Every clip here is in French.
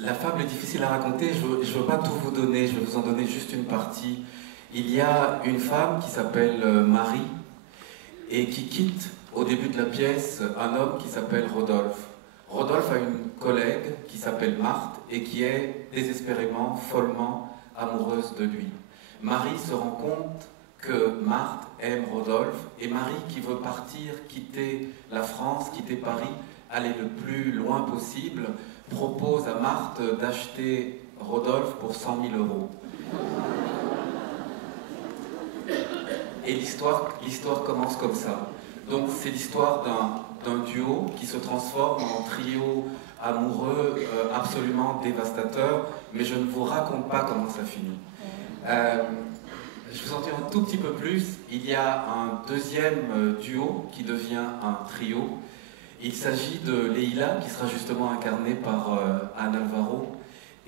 La fable est difficile à raconter, je veux pas tout vous donner, je vais vous en donner juste une partie. Il y a une femme qui s'appelle Marie et qui quitte au début de la pièce un homme qui s'appelle Rodolphe. Rodolphe a une collègue qui s'appelle Marthe et qui est désespérément, follement amoureuse de lui. Marie se rend compte que Marthe aime Rodolphe et Marie, qui veut partir, quitter la France, quitter Paris, aller le plus loin possible, propose à Marthe d'acheter Rodolphe pour 100 000 €. Et l'histoire commence comme ça. Donc c'est l'histoire d'un duo qui se transforme en trio amoureux absolument dévastateur, mais je ne vous raconte pas comment ça finit. Je vous en dis un tout petit peu plus. Il y a un deuxième duo qui devient un trio. Il s'agit de Leïla, qui sera justement incarnée par Anne Alvaro,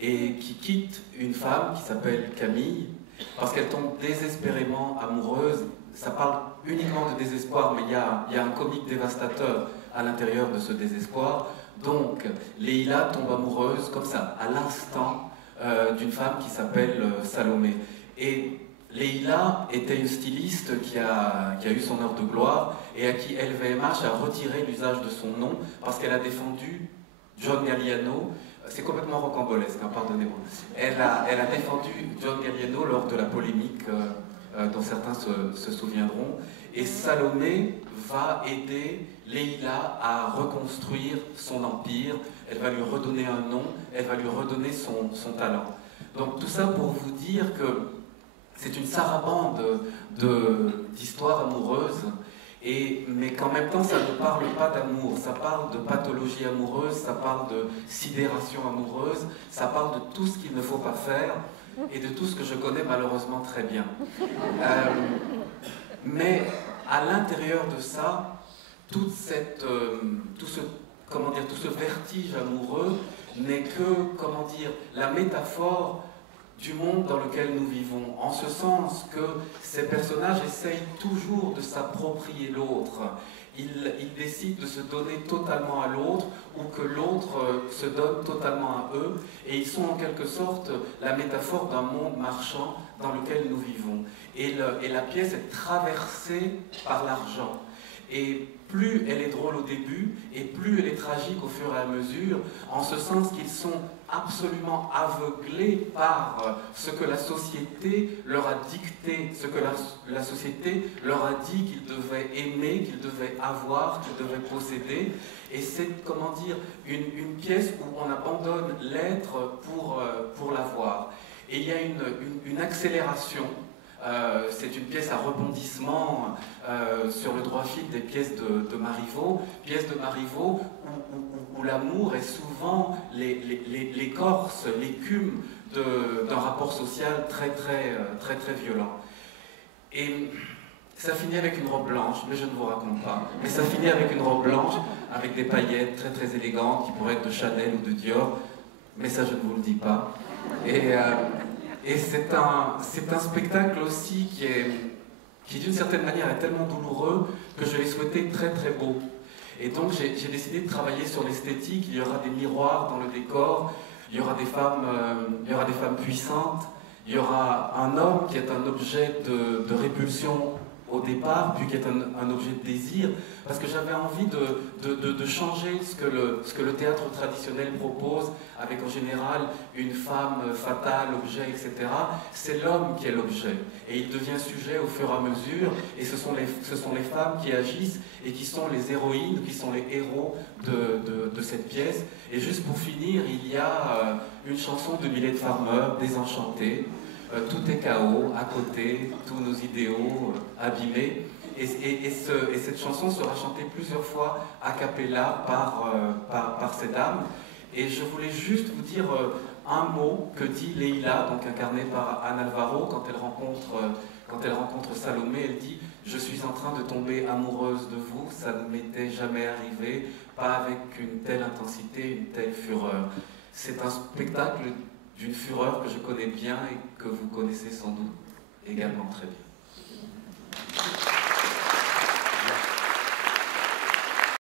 et qui quitte une femme qui s'appelle Camille, parce qu'elle tombe désespérément amoureuse. Ça parle uniquement de désespoir, mais il y a un comique dévastateur à l'intérieur de ce désespoir. Donc, Leïla tombe amoureuse, comme ça, à l'instant, d'une femme qui s'appelle Salomé. Et Leïla était une styliste qui a eu son heure de gloire et à qui LVMH a retiré l'usage de son nom parce qu'elle a défendu John Galliano. C'est complètement rocambolesque, hein, pardonnez-moi. Elle a défendu John Galliano lors de la polémique dont certains se souviendront. Et Salomé va aider Leïla à reconstruire son empire. Elle va lui redonner un nom, elle va lui redonner son talent. Donc tout ça pour vous dire que c'est une sarabande d'histoires amoureuses, mais qu'en même temps ça ne parle pas d'amour, ça parle de pathologie amoureuse, ça parle de sidération amoureuse, ça parle de tout ce qu'il ne faut pas faire et de tout ce que je connais malheureusement très bien. Mais à l'intérieur de ça, tout ce vertige amoureux n'est que, la métaphore du monde dans lequel nous vivons, en ce sens que ces personnages essayent toujours de s'approprier l'autre. Ils décident de se donner totalement à l'autre, ou que l'autre se donne totalement à eux, et ils sont en quelque sorte la métaphore d'un monde marchand dans lequel nous vivons. Et la pièce est traversée par l'argent. Et plus elle est drôle au début, et plus elle est tragique au fur et à mesure, en ce sens qu'ils sont absolument aveuglés par ce que la société leur a dicté, ce que la société leur a dit qu'ils devaient aimer, qu'ils devaient avoir, qu'ils devaient posséder. Et c'est, une pièce où on abandonne l'être pour l'avoir. Et il y a une accélération. C'est une pièce à rebondissement sur le droit fil des pièces de Marivaux, où l'amour est souvent l'écorce, l'écume d'un rapport social très violent. Et ça finit avec une robe blanche, mais je ne vous raconte pas. Mais ça finit avec une robe blanche, avec des paillettes très élégantes, qui pourraient être de Chanel ou de Dior, mais ça je ne vous le dis pas. Et c'est un spectacle aussi qui d'une certaine manière est tellement douloureux que je l'ai souhaité très beau. Et donc j'ai décidé de travailler sur l'esthétique. Il y aura des miroirs dans le décor, il y aura des femmes puissantes, il y aura un homme qui est un objet de répulsion au départ, puis qui est un objet de désir, parce que j'avais envie de changer ce que le théâtre traditionnel propose, avec en général une femme fatale, objet, etc. C'est l'homme qui est l'objet, et il devient sujet au fur et à mesure, et ce sont les femmes qui agissent, et qui sont les héroïnes, qui sont les héros de cette pièce. Et juste pour finir, il y a une chanson de Mylène Farmer, Désenchantée. Tout est chaos, à côté, tous nos idéaux abîmés. Et cette chanson sera chantée plusieurs fois a cappella par ces dames. Et je voulais juste vous dire un mot que dit Leïla, donc incarnée par Anne Alvaro, quand elle rencontre Salomé. Elle dit « Je suis en train de tomber amoureuse de vous, ça ne m'était jamais arrivé, pas avec une telle intensité, une telle fureur. » C'est un spectacle d'une fureur que je connais bien et que vous connaissez sans doute également très bien.